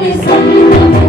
baby, something